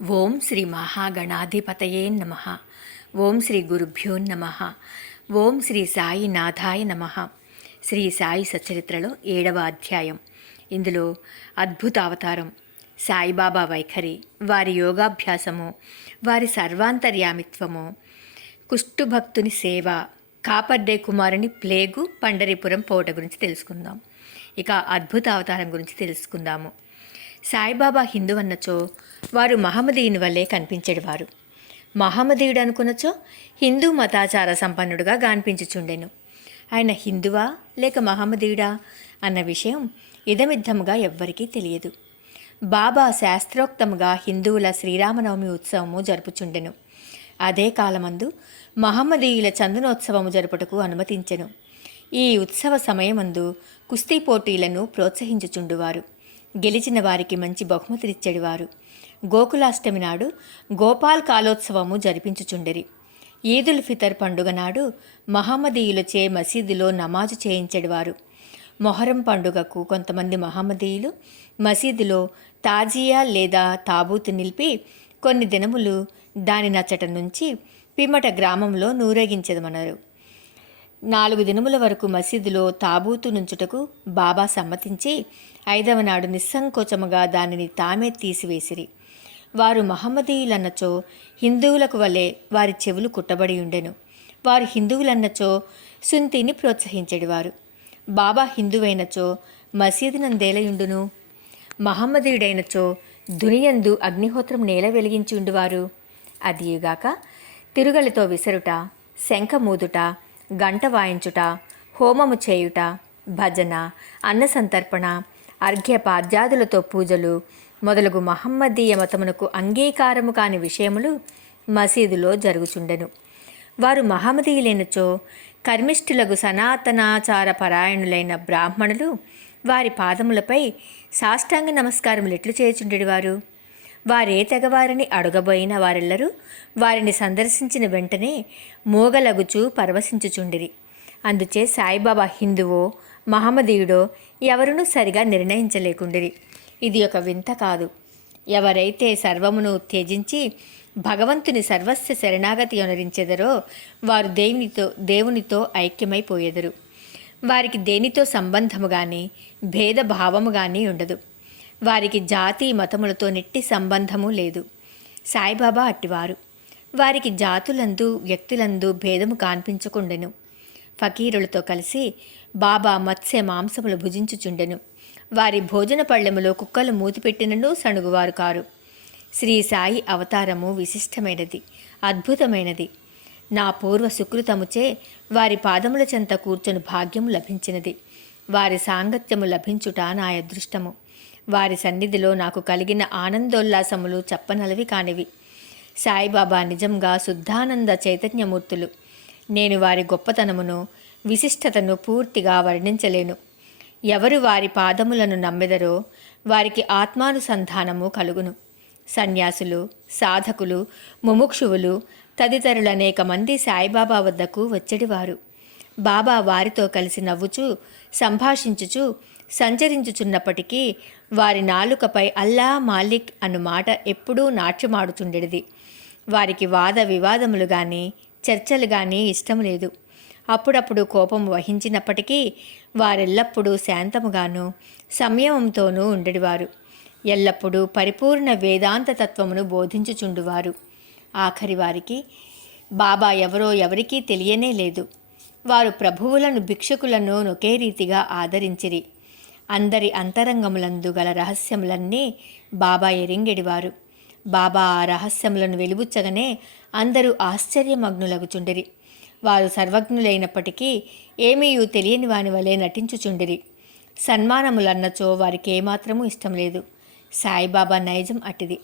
ఓం శ్రీ మహాగణాధిపతయే నమ. ఓం శ్రీ గురుభ్యో నమ. ఓం శ్రీ సాయినాథాయ నమ. శ్రీ సాయి సచరిత్రలో 7వ అధ్యాయం. ఇందులో అద్భుత అవతారం, సాయిబాబా వైఖరి, వారి యోగాభ్యాసము, వారి సర్వాంతర్యామిత్వము, కుష్ఠుభక్తుని సేవ, కాపర్డే కుమారుని ప్లేగు, పండరీపురం పోట గురించి తెలుసుకుందాం. ఇక అద్భుత అవతారం గురించి తెలుసుకుందాము. సాయిబాబా హిందూ అన్నచో వారు మహమ్మదీయుని వల్లే కనిపించేవారు. మహమ్మదీయుడు అనుకున్నచో హిందూ మతాచార సంపన్నుడుగా గాన్పించుచుండెను. ఆయన హిందువా లేక మహమ్మదీయుడా అన్న విషయం ఇదమిద్దముగా ఎవ్వరికీ తెలియదు. బాబా శాస్త్రోక్తముగా హిందువుల శ్రీరామనవమి ఉత్సవము జరుపుచుండెను. అదే కాలమందు మహమ్మదీయుల చందనోత్సవము జరుపుటకు అనుమతించెను. ఈ ఉత్సవ సమయమందు కుస్తీ పోటీలను ప్రోత్సహించుచుండువారు. గెలిచిన వారికి మంచి బహుమతులిచ్చెడివారు. గోకులాష్టమి నాడు గోపాల్ కాలోత్సవము జరిపించుచుండెరి. ఈదుల్ ఫితర్ పండుగ నాడు మహమ్మదీయులచే మసీదులో నమాజు చేయించెడివారు. మొహరం పండుగకు కొంతమంది మహమ్మదీయులు మసీదులో తాజియా లేదా తాబూతు నిలిపి కొన్ని దినములు దాని నచ్చట నుంచి పిమ్మట గ్రామంలో నూరేగించెదమన్నారు. 4 దినముల వరకు మసీదులో తాబూతు నుంచుటకు బాబా సమ్మతించి 5వ నాడు నిస్సంకోచముగా దానిని తామే తీసివేసిరి. వారు మహమ్మదీయులన్నచో హిందువులకు వలె వారి చెవులు కుట్టబడి ఉండెను. వారు హిందువులన్నచో సున్తిని ప్రోత్సహించెడివారు. బాబా హిందువైనచో మసీదునందేలయుండును. మహమ్మదీయుడైనచో దునియందు అగ్నిహోత్రం నేల వెలిగించి ఉండువారు. అదియుగాక తిరుగలితో విసరుట, శంఖమూదుట, గంట వాయించుట, హోమము చేయుట, భజన, అన్న సంతర్పణ, అర్ఘ్యపాద్యాదులతో పూజలు మొదలగు మహమ్మదీయ మతమునకు అంగీకారము కాని విషయములు మసీదులో జరుగుచుండెను. వారు మహమ్మదీయులైనచో కర్మిష్ఠులకు సనాతనాచార పరాయణులైన బ్రాహ్మణులు వారి పాదములపై సాష్టాంగ నమస్కారములు ఎట్లు చేయుచుండెడివారు. వారే తెగవారిని అడుగబోయిన వారెల్లరూ వారిని సందర్శించిన వెంటనే మోగలగుచూ పరవశించుచుండిరి. అందుచే సాయిబాబా హిందువో మహమ్మదీయుడో ఎవరునూ సరిగా నిర్ణయించలేకుండిరి. ఇది ఒక వింత కాదు. ఎవరైతే సర్వమును త్యజించి భగవంతుని సర్వస్వ శరణాగతి అనురించెదరో వారు దేవునితో ఐక్యమైపోయేదరు. వారికి దేనితో సంబంధము కానీ భేదభావము కానీ ఉండదు. వారికి జాతి మతములతో నెట్టి సంబంధము లేదు. సాయిబాబా అట్టివారు. వారికి జాతులందు వ్యక్తులందు భేదము కాన్పించకుండెను. ఫకీరులతో కలిసి బాబా మత్స్య మాంసములు భుజించుచుండెను. వారి భోజన పళ్ళెములో కుక్కలు మూతిపెట్టినను సణుగువారు కారు. శ్రీ సాయి అవతారము విశిష్టమైనది, అద్భుతమైనది. నా పూర్వ సుకృతముచే వారి పాదముల చెంత కూర్చొని భాగ్యము లభించినది. వారి సాంగత్యము లభించుట నా అదృష్టము. వారి సన్నిధిలో నాకు కలిగిన ఆనందోల్లాసములు చెప్పనలవి కానివి. సాయిబాబా నిజంగా శుద్ధానంద చైతన్యమూర్తులు. నేను వారి గొప్పతనమును విశిష్టతను పూర్తిగా వర్ణించలేను. ఎవరు వారి పాదములను నమ్మెదరో వారికి ఆత్మానుసంధానము కలుగును. సన్యాసులు, సాధకులు, ముముక్షువులు తదితరులనేక మంది సాయిబాబా వద్దకు వచ్చేడివారు. బాబా వారితో కలిసి నవ్వుచూ సంభాషించుచూ సంచరించుచున్నప్పటికీ వారి నాలుకపై అల్లా మాలిక్ అను మాట ఎప్పుడూ నాట్యమాడుచుండెడిది. వారికి వాద వివాదములు కానీ చర్చలు కానీ ఇష్టం లేదు. అప్పుడప్పుడు కోపం వహించినప్పటికీ వారెల్లప్పుడూ శాంతముగాను సంయమంతోనూ ఉండేవారు. ఎల్లప్పుడూ పరిపూర్ణ వేదాంత తత్వమును బోధించుచుండువారు. ఆఖరి వారికి బాబా ఎవరో ఎవరికీ తెలియనే లేదు. వారు ప్రభువులను భిక్షుకులను ఒకే రీతిగా ఆదరించిరి. అందరి అంతరంగములందు గల రహస్యములన్నీ బాబా ఎరింగెడివారు. బాబా ఆ రహస్యములను వెలుబుచ్చగానే అందరూ ఆశ్చర్యమగ్నులగుచుండిరి. వారు సర్వజ్ఞులైనప్పటికీ ఏమీయూ తెలియని వాని వలె నటించుచుండిరి. సన్మానములన్నచో వారికి ఏమాత్రమూ ఇష్టం లేదు. సాయిబాబా నైజం అటిది.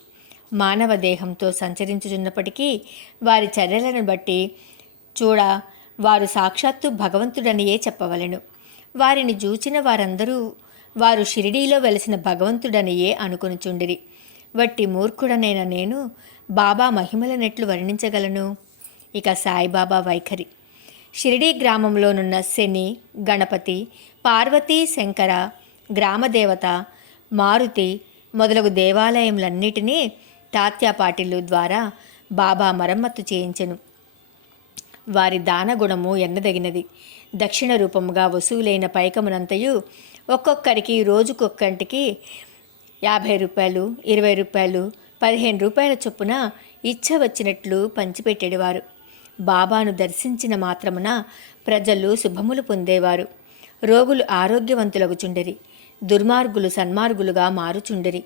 మానవ దేహంతో సంచరించుచున్నప్పటికీ వారి చర్యలను బట్టి చూడ వారు సాక్షాత్తు భగవంతుడనియే చెప్పవలెను. వారిని చూచిన వారందరూ వారు షిరిడీలో వెలిసిన భగవంతుడనియే అనుకొనుచుండిరి. వట్టి మూర్ఖుడనైన నేను బాబా మహిమలనెట్లు వర్ణించగలను? ఇక సాయిబాబా వైఖరి. షిరిడీ గ్రామంలోనున్న శని, గణపతి, పార్వతీ, శంకర, గ్రామదేవత, మారుతి మొదలగు దేవాలయములన్నిటినీ తాత్యా పాటిళ్ళు ద్వారా బాబా మరమ్మత్తు చేయించెను. వారి దానగుణము ఎన్నదగినది. దక్షిణ రూపముగా వసూలైన పైకమునంతయు ఒక్కొక్కరికి రోజుకొక్కంటికి 50 రూపాయలు, 20 రూపాయలు, 15 రూపాయల చొప్పున ఇచ్చ వచ్చినట్లు పంచిపెట్టేవారు. బాబాను దర్శించిన మాత్రమున ప్రజలు శుభములు పొందేవారు. రోగులు ఆరోగ్యవంతులగుచుండెరి. దుర్మార్గులు సన్మార్గులుగా మారుచుండెరి.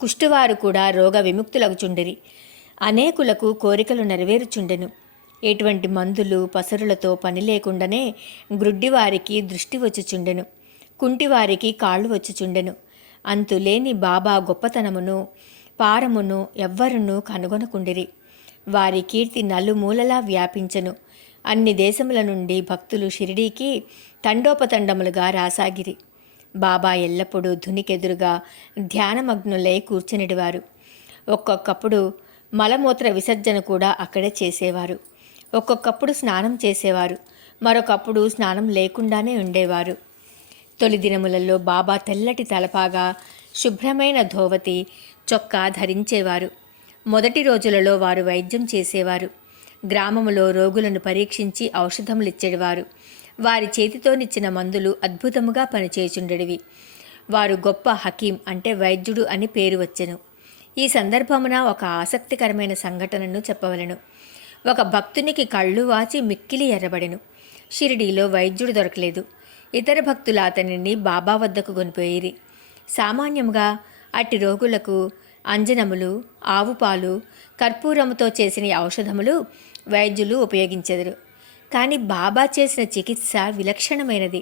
కుష్టువారు కూడా రోగ విముక్తులగుచుండెరి. అనేకులకు కోరికలు నెరవేరుచుండెను. ఎటువంటి మందులు పసరులతో పని లేకుండానే గ్రుడ్డివారికి దృష్టి వచ్చుచుండెను. కుంటివారికి కాళ్ళు వచ్చుచుండెను. అంతులేని బాబా గొప్పతనమును పారమును ఎవ్వరునూ కనుగొనకుండిరి. వారి కీర్తి నలుమూలలా వ్యాపించెను. అన్ని దేశముల నుండి భక్తులు షిరిడీకి తండోపతండములుగా రాసాగిరి. బాబా ఎల్లప్పుడూ ధునికెదురుగా ధ్యానమగ్నులై కూర్చునిడివారు. ఒక్కొక్కప్పుడు మలమూత్ర విసర్జన కూడా అక్కడే చేసేవారు. ఒక్కొక్కప్పుడు స్నానం చేసేవారు. మరొకప్పుడు స్నానం లేకుండానే ఉండేవారు. తొలి దినములలో బాబా తెల్లటి తలపాగా శుభ్రమైన ధోవతి చొక్కా ధరించేవారు. మొదటి రోజులలో వారు వైద్యం చేసేవారు. గ్రామములో రోగులను పరీక్షించి ఔషధములిచ్చేవారు. వారి చేతితోనిచ్చిన మందులు అద్భుతముగా పనిచేయుచుండెడివి. వారు గొప్ప హకీం అంటే వైద్యుడు అని పేరు వచ్చెను. ఈ సందర్భమున ఒక ఆసక్తికరమైన సంఘటనను చెప్పవలెను. ఒక భక్తునికి కళ్ళు వాచి మిక్కిలి ఎర్రబడెను. షిరిడీలో వైద్యుడు దొరకలేదు. ఇతర భక్తులు అతనిని బాబా వద్దకు కొనిపోయిరి. సామాన్యముగా అట్టి రోగులకు అంజనములు, ఆవుపాలు, కర్పూరముతో చేసిన ఔషధములు వైద్యులు ఉపయోగించెదరు. కానీ బాబా చేసిన చికిత్స విలక్షణమైనది.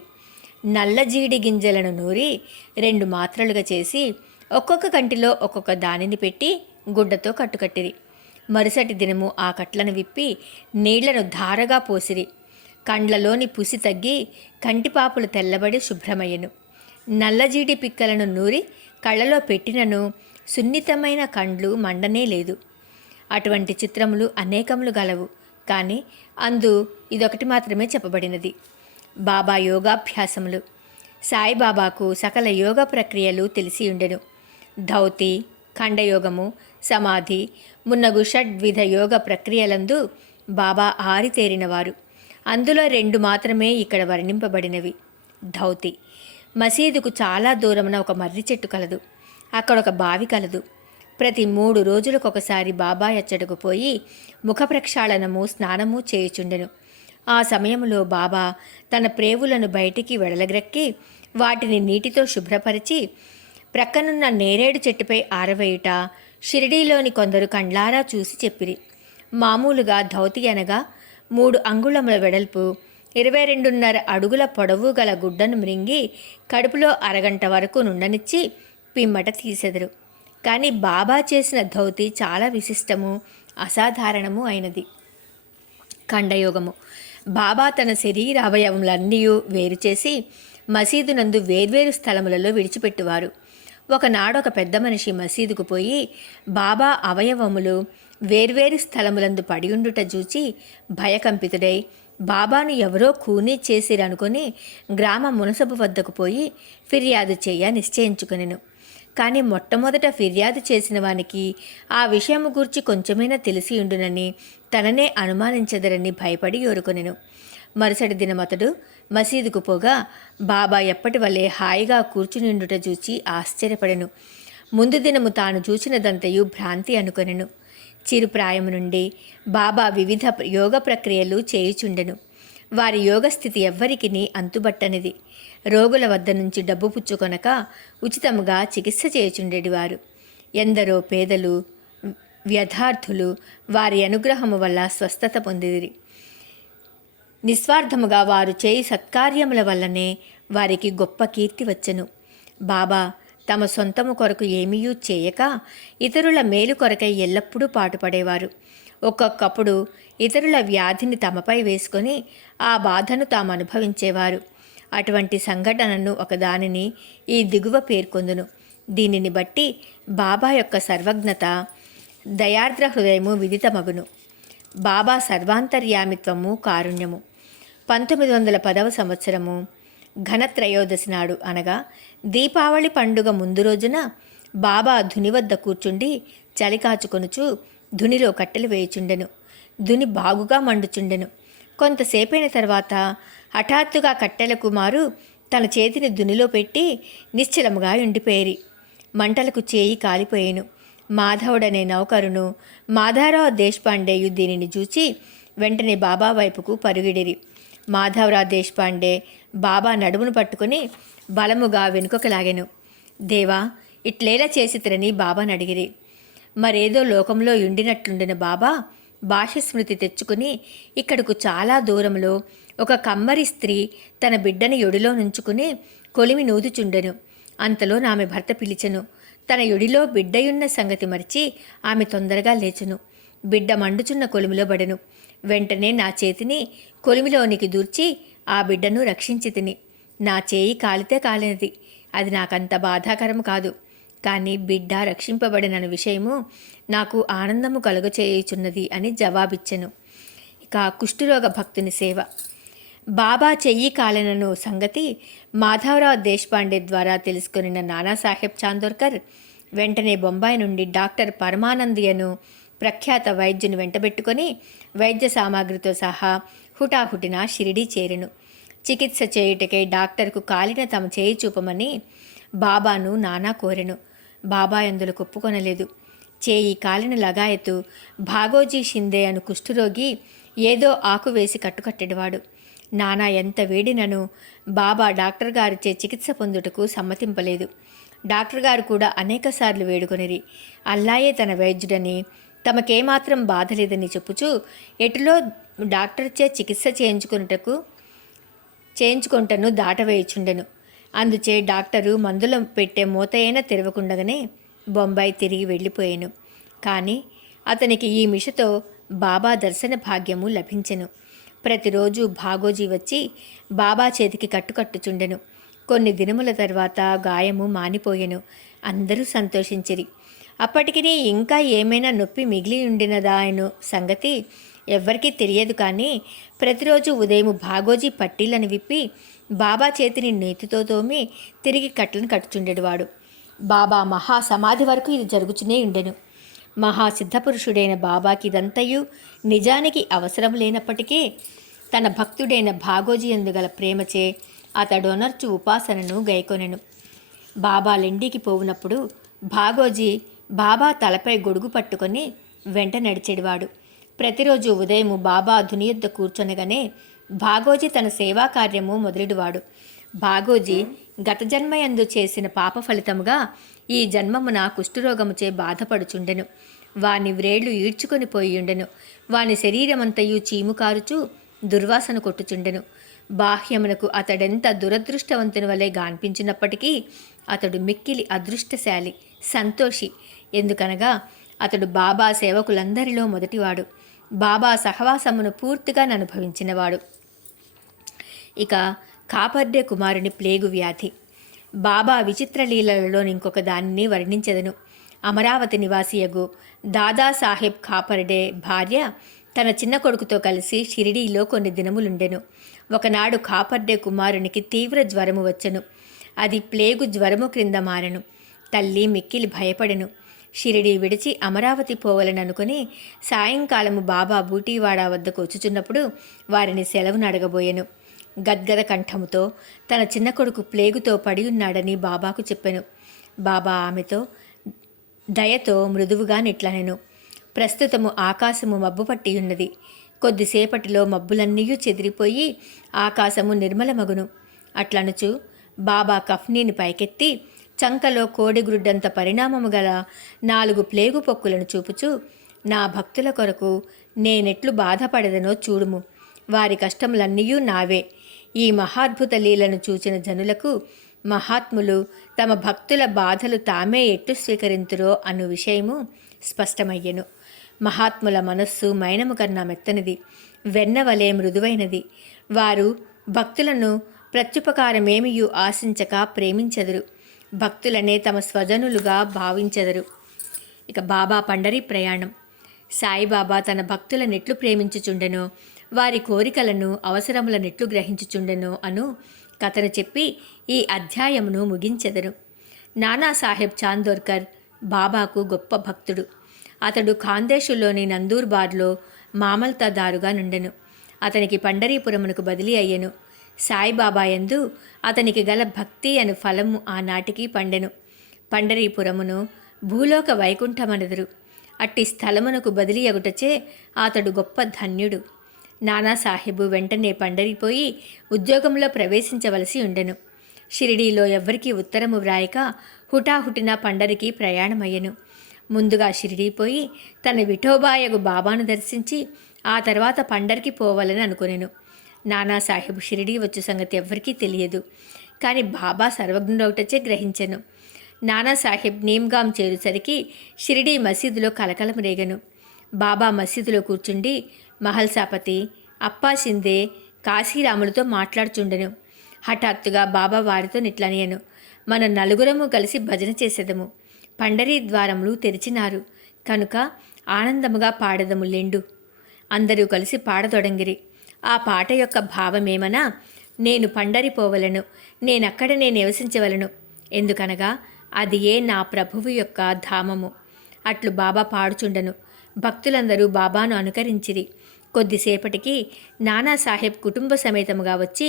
నల్లజీడి గింజలను నూరి 2 మాత్రలుగా చేసి ఒక్కొక్క కంటిలో ఒక్కొక్క దానిని పెట్టి గుడ్డతో కట్టుకట్టిరి. మరుసటి దినము ఆ కట్లను విప్పి నీళ్లను ధారగా పోసిరి. కండ్లలోని పుసి తగ్గి కంటిపాపులు తెల్లబడి శుభ్రమయ్యను. నల్లజీడి పిక్కలను నూరి కళ్ళలో పెట్టినను సున్నితమైన కండ్లు మండనే లేదు. అటువంటి చిత్రములు అనేకములు గలవు. కానీ అందు ఇదొకటి మాత్రమే చెప్పబడినది. బాబా యోగాభ్యాసములు. సాయిబాబాకు సకల యోగ ప్రక్రియలు తెలిసి ఉండెను. ధౌతి, ఖండయోగము, సమాధి మున్నగు షడ్విధ యోగ ప్రక్రియలందు బాబా ఆరితేరినవారు. అందులో 2 మాత్రమే ఇక్కడ వర్ణింపబడినవి. ధౌతి. మసీదుకు చాలా దూరమున ఒక మర్రి చెట్టు కలదు. అక్కడ ఒక బావి కలదు. ప్రతి 3 రోజులకొకసారి బాబా ఎచ్చటకు పోయి ముఖ ప్రక్షాళనము స్నానము చేయుచుండెను. ఆ సమయంలో బాబా తన ప్రేవులను బయటికి వెడలగ్రక్కి వాటిని నీటితో శుభ్రపరిచి ప్రక్కనున్న నేరేడు చెట్టుపై ఆరవేయుట షిరిడీలోని కొందరు కండ్లారా చూసి చెప్పిరి. మామూలుగా ధౌతి అనగా 3 అంగుళముల వెడల్పు 22.5 అడుగుల పొడవు గల గుడ్డను మ్రింగి కడుపులో అరగంట వరకు నుండనిచ్చి పిమ్మట తీసెదరు. కానీ బాబా చేసిన ధౌతి చాలా విశిష్టము, అసాధారణము అయినది. ఖండయోగము. బాబా తన శరీర అవయవములన్నీ వేరు చేసి మసీదునందు వేర్వేరు స్థలములలో విడిచిపెట్టువారు. ఒకనాడొక పెద్ద మనిషి మసీదుకు పోయి బాబా అవయవములు వేర్వేరు స్థలములందు పడియుండుట చూచి భయకంపితుడై బాబాను ఎవరో ఖూనీ చేసిరనుకొని గ్రామ మునసబు వద్దకు పోయి ఫిర్యాదు చేయ నిశ్చయించుకొనెను. కానీ మొట్టమొదట ఫిర్యాదు చేసిన వానికి ఆ విషయము గూర్చి కొంచెమైనా తెలిసి ఉండునని తననే అనుమానించదరని భయపడి యోరుకొనెను. మరుసటి దినమతడు మసీదుకు పోగా బాబా ఎప్పటి వల్లే హాయిగా కూర్చునిండుట చూచి ఆశ్చర్యపడెను. ముందు దినము తాను చూచినదంతయు భ్రాంతి అనుకొనెను. చిరుప్రాయము నుండి బాబా వివిధ యోగ ప్రక్రియలు చేయుచుండెను. వారి యోగస్థితి ఎవ్వరికిని అంతుబట్టనిది. రోగుల వద్ద నుంచి డబ్బు పుచ్చుకొనక ఉచితముగా చికిత్స చేయుచుండేటివారు. ఎందరో పేదలు వ్యథార్థులు వారి అనుగ్రహము వల్ల స్వస్థత పొందిదిరి. నిస్వార్థముగా వారు చేయి సత్కార్యముల వల్లనే వారికి గొప్ప కీర్తి వచ్చెను. బాబా తమ సొంతము కొరకు ఏమీయూ చేయక ఇతరుల మేలు కొరకై ఎల్లప్పుడూ పాటుపడేవారు. ఒక్కొక్కప్పుడు ఇతరుల వ్యాధిని తమపై వేసుకొని ఆ బాధను తాము అనుభవించేవారు. అటువంటి సంఘటనను ఒకదానిని ఈ దిగువ పేర్కొందును. దీనిని బట్టి బాబా యొక్క సర్వజ్ఞత దయార్ద్ర హృదయము విదితమగును. బాబా సర్వాంతర్యామిత్వము కారుణ్యము. 1910వ సంవత్సరము ఘనత్రయోదశి నాడు అనగా దీపావళి పండుగ ముందు రోజున బాబా ధుని వద్ద కూర్చుండి చలి కాచుకొనుచు ధునిలో కట్టెలు వేయుచుండెను. ధుని బాగుగా మండుచుండెను. కొంతసేపైన తర్వాత హఠాత్తుగా కట్టెలకు మారు తన చేతిని ధునిలో పెట్టి నిశ్చలముగా ఉండిపోయేరి. మంటలకు చేయి కాలిపోయేను. మాధవుడనే నౌకరును మాధవరావు దేశపాండేయు దీనిని చూచి వెంటనే బాబా వైపుకు పరుగిడిరి. మాధవరావు దేశపాండే బాబా నడుమును పట్టుకుని బలముగా వెనుకకు లాగెను. దేవా, ఇట్లేలా చేసితిరని బాబాని అడిగిరి. మరేదో లోకంలో ఉండినట్లుండిన బాబా భాష స్మృతి తెచ్చుకుని ఇక్కడకు చాలా దూరంలో ఒక కమ్మరి స్త్రీ తన బిడ్డని యొడిలో నుంచుకుని కొలిమి నూదుచుండెను. అంతలో ఆమె భర్త పిలిచెను. తన యొడిలో బిడ్డయున్న సంగతి మరిచి ఆమె తొందరగా లేచును. బిడ్డ మండుచున్న కొలిమిలో పడెను. వెంటనే నా చేతిని కొలిమిలోనికి దూర్చి ఆ బిడ్డను రక్షించి తిని. నా చేయి కాలితే కాలినది, అది నాకంత బాధాకరం కాదు. కానీ బిడ్డ రక్షింపబడిన విషయము నాకు ఆనందము కలుగచేయుచున్నది అని జవాబిచ్చెను. ఇక కుష్ఠరోగ భక్తుని సేవ. బాబా చెయ్యి కాలనను సంగతి మాధవరావు దేశపాండే ద్వారా తెలుసుకొనిన నానాసాహెబ్ చాందోర్కర్ వెంటనే బొంబాయి నుండి డాక్టర్ పరమానందియను ప్రఖ్యాత వైద్యుని వెంటబెట్టుకొని వైద్య సామాగ్రితో సహా హుటాహుటిన షిరిడీ చేరెను. చికిత్స చేయుటకై డాక్టర్కు కాలిన తమ చేయి చూపమని బాబాను నానా కోరెను. బాబా ఎందులో ఒప్పుకొనలేదు. చేయి కాలిన లగాయతు భాగోజీ షిందే అను కుష్ఠరోగి ఏదో ఆకు వేసి కట్టుకట్టెడివాడు. నానా ఎంత వేడినను బాబా డాక్టర్ గారిచే చికిత్స పొందుటకు సమ్మతింపలేదు. డాక్టర్ గారు కూడా అనేకసార్లు వేడుకొనిరి. అల్లాయే తన వైద్యుడని, తమకేమాత్రం బాధ లేదని చెప్పుచూ ఎటులో డాక్టర్చే చికిత్స చేయించుకుంటను దాటవేయుచుండెను. అందుచే డాక్టరు మందుల పెట్టే మూతయైనా తెరవకుండగానే బొంబాయి తిరిగి వెళ్ళిపోయాను. కానీ అతనికి ఈ మిషతో బాబా దర్శన భాగ్యము లభించెను. ప్రతిరోజు భాగోజీ వచ్చి బాబా చేతికి కట్టుకట్టుచుండెను. కొన్ని దినముల తర్వాత గాయము మానిపోయెను. అందరూ సంతోషించిరి. అప్పటికి ఇంకా ఏమైనా నొప్పి మిగిలి ఉండినదా అను సంగతి ఎవ్వరికీ తెలియదు. కానీ ప్రతిరోజు ఉదయం భాగోజీ పట్టీలను విప్పి బాబా చేతిని నేతితో తోమి తిరిగి కట్లను కట్టుచుండెడువాడు. బాబా మహాసమాధి వరకు ఇది జరుగుతూనే ఉండెను. మహాసిద్ధపురుషుడైన బాబాకి ఇదంతయు నిజానికి అవసరం లేనప్పటికీ తన భక్తుడైన భాగోజీ ఎందుగల ప్రేమచే అతడొనర్చు ఉపాసనను గైకొనెను. బాబా లెండికి పోవునప్పుడు భాగోజీ బాబా తలపై గొడుగు పట్టుకొని వెంట నడిచెడివాడు. ప్రతిరోజు ఉదయం బాబా ధుని యొద్ద కూర్చొనగానే భాగోజీ తన సేవా కార్యము మొదలెడువాడు. భాగోజీ గత జన్మయందు చేసిన పాప ఫలితముగా ఈ జన్మమున కుష్ఠరోగముచే బాధపడుచుండెను. వాని వ్రేళ్లు ఈడ్చుకొని పోయియుండెను. వాని శరీరమంతయు చీము కారుచూ దుర్వాసన కొట్టుచుండెను. బాహ్యమునకు అతడెంత దురదృష్టవంతుని వలె గాన్పించినప్పటికీ అతడు మిక్కిలి అదృష్టశాలి, సంతోషి. ఎందుకనగా అతడు బాబా సేవకులందరిలో మొదటివాడు. బాబా సహవాసమును పూర్తిగా అనుభవించినవాడు. ఇక కాపర్డే కుమారుని ప్లేగు వ్యాధి. బాబా విచిత్ర లీలలలో ఇంకొక దానిని వర్ణించెదను. అమరావతి నివాసియగు దాదాసాహెబ్ కాపర్డే భార్య తన చిన్న కొడుకుతో కలిసి షిరిడీలో కొన్ని దినములుండెను. ఒకనాడు కాపర్డే కుమారునికి తీవ్ర జ్వరము వచ్చెను. అది ప్లేగు జ్వరము క్రింద మారెను. తల్లి మిక్కిలి భయపడెను. షిరిడీ విడిచి అమరావతి పోవలననుకుని సాయంకాలము బాబా బూటీవాడ వద్దకు వచ్చుచున్నప్పుడు వారిని సెలవును అడగబోయెను. గద్గద కంఠముతో తన చిన్న కొడుకు ప్లేగుతో పడి ఉన్నాడని బాబాకు చెప్పెను. బాబా ఆమెతో దయతో మృదువుగా నిట్లనెను. ప్రస్తుతము ఆకాశము మబ్బు పట్టియున్నది. కొద్దిసేపటిలో మబ్బులన్నీయూ చెదిరిపోయి ఆకాశము నిర్మలమగును. అట్లనుచు బాబా కఫ్నీని పైకెత్తి చంకలో కోడిగ్రుడ్డంత పరిణామము గల 4 ప్లేగు పొక్కులను చూపుచూ, నా భక్తుల కొరకు నేనెట్లు బాధపడదనో చూడుము. వారి కష్టములన్నీయూ నావే. ఈ మహాద్భుత లీలను చూచిన జనులకు మహాత్ములు తమ భక్తుల బాధలు తామే ఎట్లు స్వీకరింతురో అను విషయము స్పష్టమయ్యెను. మహాత్ముల మనస్సు మైనము కన్నా మెత్తనిది, వెన్నవలే మృదువైనది. వారు భక్తులను ప్రత్యుపకారమేమియూ ఆశించక ప్రేమించెదరు. భక్తులనే తమ స్వజనులుగా భావించెదరు. ఇక బాబా పండరీ ప్రయాణం. సాయిబాబా తన భక్తులనెట్లు ప్రేమించుచుండెనో, వారి కోరికలను అవసరములనెట్లు గ్రహించుచుండెనో అను కథను చెప్పి ఈ అధ్యాయమును ముగించెదరు. నానాసాహెబ్ చాందోర్కర్ బాబాకు గొప్ప భక్తుడు. అతడు ఖాందేశులోని నందూర్బార్లో మామల్తాదారుగా నుండెను. అతనికి పండరీపురమునకు బదిలీ అయ్యెను. సాయిబాబా యందు అతనికి గల భక్తి అను ఫలము ఆనాటికి పండెను. పండరీపురమును భూలోక వైకుంఠమనెదరు. అట్టి స్థలమునకు బదిలీ అగుటచే అతడు గొప్ప ధన్యుడు. నానాసాహెబు వెంటనే పండరిపోయి ఉద్యోగంలో ప్రవేశించవలసి ఉండెను. షిరిడీలో ఎవ్వరికీ ఉత్తరము వ్రాయక హుటాహుటిన పండరికి ప్రయాణమయ్యెను. ముందుగా షిరిడీపోయి తన విఠోబాయగు బాబాను దర్శించి ఆ తర్వాత పండరికి పోవాలని అనుకునెను. నానాసాహెబు షిరిడీ వచ్చు సంగతి ఎవ్వరికీ తెలియదు. కానీ బాబా సర్వజ్ఞుడొకటచే గ్రహించెను. నానాసాహెబ్ నీమ్గాం చేరుసరికి షిరిడీ మసీదులో కలకలం రేగెను. బాబా మసీదులో కూర్చుండి మహల్సాపతి, అప్పా షిందే, కాశీరాములతో మాట్లాడుచుండెను. హఠాత్తుగా బాబా వారితో నిట్లనియను, మన నలుగురము కలిసి భజన చేసేదము. పండరీ ద్వారములు తెరిచినారు కనుక ఆనందముగా పాడదము లెండు. అందరూ కలిసి పాడతొడంగిరి. ఆ పాట యొక్క భావమేమనా, నేను పండరిపోవలను, నేనక్కడనే నివసించవలను. ఎందుకనగా అది నా ప్రభువు యొక్క ధామము. అట్లు బాబా పాడుచుండెను. భక్తులందరూ బాబాను అనుకరించిరి. కొద్దిసేపటికి నానాసాహెబ్ కుటుంబ సమేతముగా వచ్చి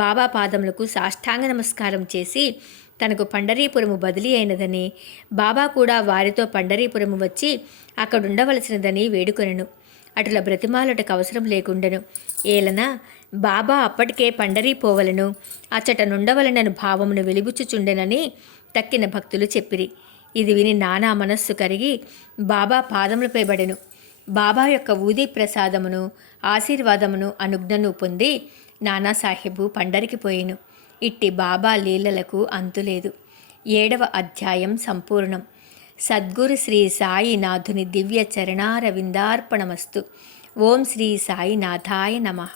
బాబా పాదములకు సాష్టాంగ నమస్కారం చేసి తనకు పండరీపురము బదిలీ అయినదని, బాబా కూడా వారితో పండరీపురము వచ్చి అక్కడుండవలసినదని వేడుకొనెను. అటుల బ్రతిమాలటకు అవసరం లేకుండెను. ఏలన బాబా అప్పటికే పండరీపోవలను, అచ్చటనుండవలనను భావమును వెలిబుచ్చుచుండెనని తక్కిన భక్తులు చెప్పిరి. ఇది విని నానా మనస్సు కరిగి బాబా పాదములపై పడెను. బాబా యొక్క ఊదీ ప్రసాదమును, ఆశీర్వాదమును, అనుజ్ఞను పొంది నానాసాహెబు పండరికి పోయెను. ఇట్టి బాబా లీలలకు అంతులేదు. 7వ అధ్యాయం సంపూర్ణం. సద్గురు శ్రీ సాయినాథుని దివ్య చరణారవిందార్పణమస్తు. ఓం శ్రీ సాయినాథాయ నమః.